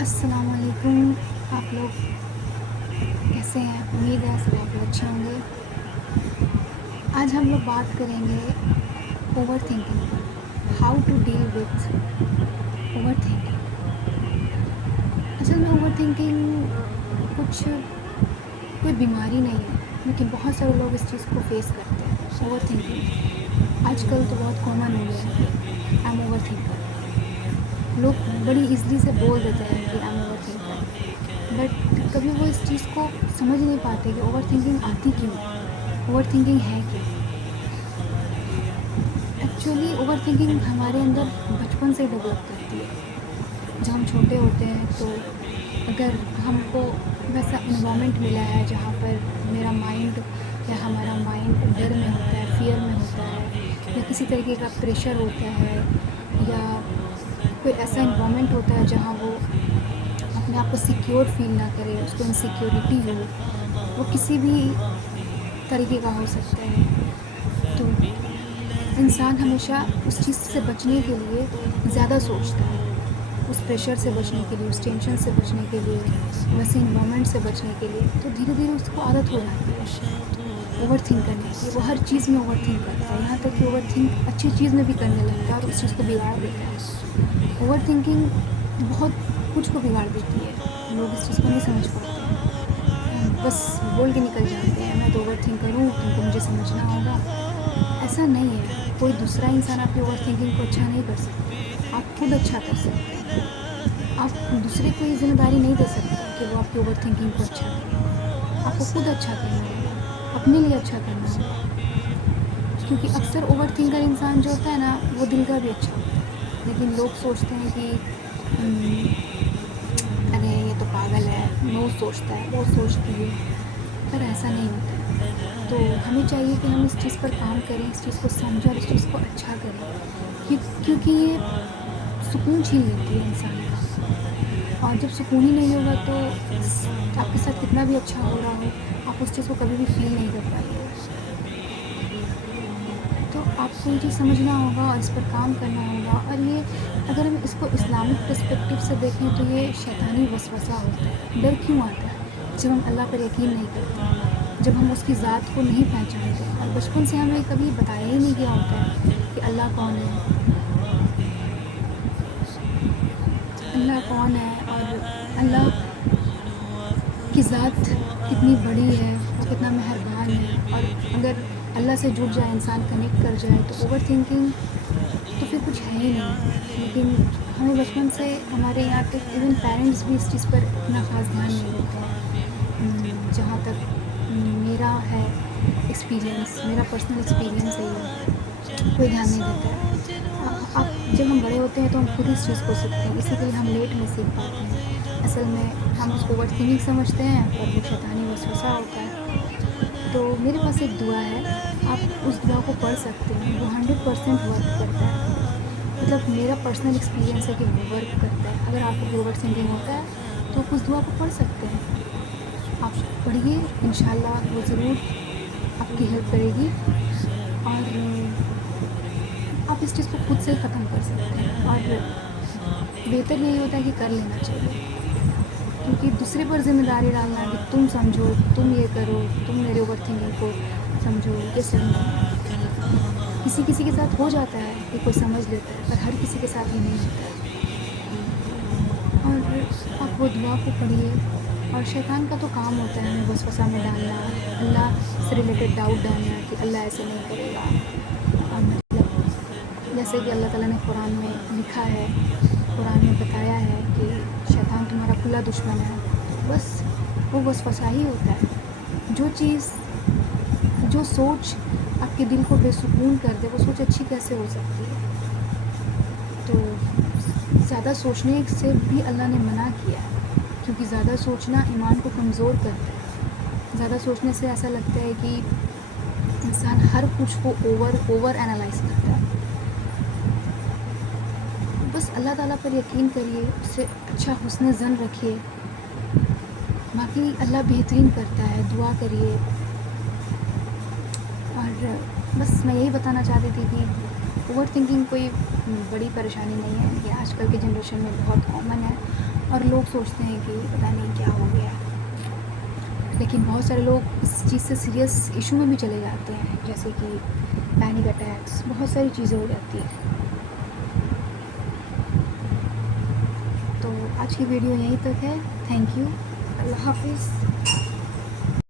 अस्सलाम वालेकुम। आप लोग कैसे हैं? उम्मीद है सब आप लोग अच्छे होंगे। आज हम लोग बात करेंगे ओवर थिंकिंग पर, how to deal with overthinking. असल में ओवर थिंकिंग कुछ कोई बीमारी नहीं है, लेकिन बहुत सारे लोग इस चीज़ को फेस करते हैं। ओवर थिंकिंग आजकल तो बहुत कॉमन हो गया है कि आई एम ओवर थिंकर। लोग बड़ी ईज़िली से बोल देते हैं कि I am over thinker, but कभी वो इस चीज़ को समझ नहीं पाते कि ओवर थिंकिंग आती क्यों है, ओवर थिंकिंग है क्या। एक्चुअली ओवर थिंकिंग हमारे अंदर बचपन से डेवलप करती है। जब हम छोटे होते हैं तो अगर हमको वैसा इन्वामेंट मिला है जहाँ पर मेरा माइंड या हमारा माइंड डर में होता है, फियर में होता है, या किसी तरीके का प्रेशर होता है, या कोई ऐसा इन्वामेंट होता है जहाँ वो अपने आप को सिक्योर फील ना करे, उसको इनसिक्योरिटी हो, वो किसी भी तरीके का हो सकता है, तो इंसान हमेशा उस चीज़ से बचने के लिए ज़्यादा सोचता है। उस प्रेशर से बचने के लिए, उस टेंशन से बचने के लिए, वैसे इन्वायरमेंट से बचने के लिए, तो धीरे धीरे उसको आदत हो जाती है ओवर थिंक करने की। वो हर चीज़ में ओवर थिंक करता है, यहाँ तक कि ओवर थिंक अच्छी चीज़ में भी करने लगता है और उस चीज़ को बिगाड़ देता है। ओवर थिंकिंग बहुत कुछ को बिगाड़ देती है। लोग इस चीज़ को नहीं समझ पाते हैं, बस बोल के निकल जाते हैं मैं तो ओवर थिंक करूँ, तुमको मुझे समझना होगा। ऐसा नहीं है। कोई दूसरा इंसान आपकी ओवर थिंकिंग को अच्छा नहीं कर सकता, आप खुद अच्छा कर सकते हैं। आप दूसरे को ये ज़िम्मेदारी नहीं दे सकते कि वो आपकी ओवर थिंकिंग को अच्छा करे। आपको खुद अच्छा करना होगा, अपने लिए अच्छा करना होगा, क्योंकि अक्सर ओवर थिंकर इंसान जो होता है ना, वो दिल का भी अच्छा होता है, लेकिन लोग सोचते हैं कि अरे ये तो पागल है, वो सोचता है, वो सोचती है, पर ऐसा नहीं होता है। तो हमें चाहिए कि हम इस चीज़ पर काम करें, इस चीज़ को समझें और इस चीज़ को अच्छा करें, क्योंकि ये सुकून छीन लेती है इंसान का। और जब सुकून ही नहीं होगा तो आपके साथ कितना भी अच्छा हो रहा हो, आप उस चीज़ को कभी भी फील नहीं कर पाएंगे। तो आपको ये चीज़ समझना होगा और इस पर काम करना होगा। और ये अगर हम इसको इस्लामिक पर्सपेक्टिव से देखें तो ये शैतानी वसवसा होता है। डर क्यों आता है? जब हम अल्लाह पर यकीन नहीं करते, जब हम उसकी ज़ात को नहीं पहचानते, और बचपन से हमें कभी बताया ही नहीं गया होता है कि अल्लाह कौन है, अल्लाह कौन है, और अल्लाह की ज़ात कितनी बड़ी है, वो कितना मेहरबान है। और अगर अल्लाह से जुड़ जाए इंसान, कनेक्ट कर जाए, तो ओवर थिंकिंग तो फिर कुछ है ही नहीं। लेकिन हमें बचपन से हमारे यहाँ तक इवन पेरेंट्स भी इस चीज़ पर इतना ख़ास ध्यान नहीं देते हैं। जहाँ तक मेरा है एक्सपीरियंस, मेरा पर्सनल एक्सपीरियंस है ये, कोई ध्यान नहीं देता है। आप जब हम बड़े होते हैं तो हम खुद इस चीज़ को सीखते हैं, इसी के लिए हम लेट में सीख पाते हैं। असल में हम उसको ओवर थिंकिंग समझते हैं, पर वो शैतानी वसवसा होता है। तो मेरे पास एक दुआ है, आप उस दुआ को पढ़ सकते हैं, वो 100% वर्क करता है। मतलब मेरा पर्सनल एक्सपीरियंस है कि वो वर्क करता है। अगर आपको भी ओवर थिंकिंग होता है तो उस दुआ को पढ़ सकते हैं, आप पढ़िए, इंशाल्लाह वो ज़रूर आपकी हेल्प करेगी। और आप इस चीज़ को खुद से ही ख़त्म कर सकते हैं, और बेहतर यही होता है कि कर लेना चाहिए। क्योंकि दूसरे पर ज़िम्मेदारी डालना कि तुम समझो, तुम ये करो, तुम मेरे ओवर थिंकिंग को समझो, ये सही नहीं। किसी किसी के साथ हो जाता है कि कोई समझ लेता है, पर हर किसी के साथ ये नहीं होता है। और आप वो दुआ को पढ़िए। और शैतान का तो काम होता है हमें वसवसा में डालना, अल्लाह से रिलेटेड डाउट डालना कि अल्लाह ऐसे नहीं करेगा। मतलब जैसे कि अल्लाह ताला ने कुरान में लिखा है, कुरान में बताया है कि शैतान तुम्हारा खुला दुश्मन है। बस वो वसवसा ही होता है। जो चीज़, जो सोच आपके दिल को बेसुकून कर दे, वो सोच अच्छी कैसे हो सकती है। तो ज़्यादा सोचने से भी अल्लाह ने मना किया है, क्योंकि ज़्यादा सोचना ईमान को कमज़ोर करता है। ज़्यादा सोचने से ऐसा लगता है कि इंसान हर कुछ को ओवर एनालाइज़ करता है। बस अल्लाह ताला पर यकीन करिए, उससे अच्छा हुस्न ज़न रखिए, बाकी अल्लाह बेहतरीन करता है। दुआ करिए। और बस मैं यही बताना चाहती थी कि ओवर थिंकिंग कोई बड़ी परेशानी नहीं है, ये आजकल के जनरेशन में बहुत कॉमन है। और लोग सोचते हैं कि पता नहीं क्या हो गया, लेकिन बहुत सारे लोग इस चीज़ से सीरियस इशू में भी चले जाते हैं, जैसे कि पैनिक अटैक्स, बहुत सारी चीज़ें हो जाती हैं। तो आज की वीडियो यहीं तक है। Thank you. अल्लाह हाफिज़।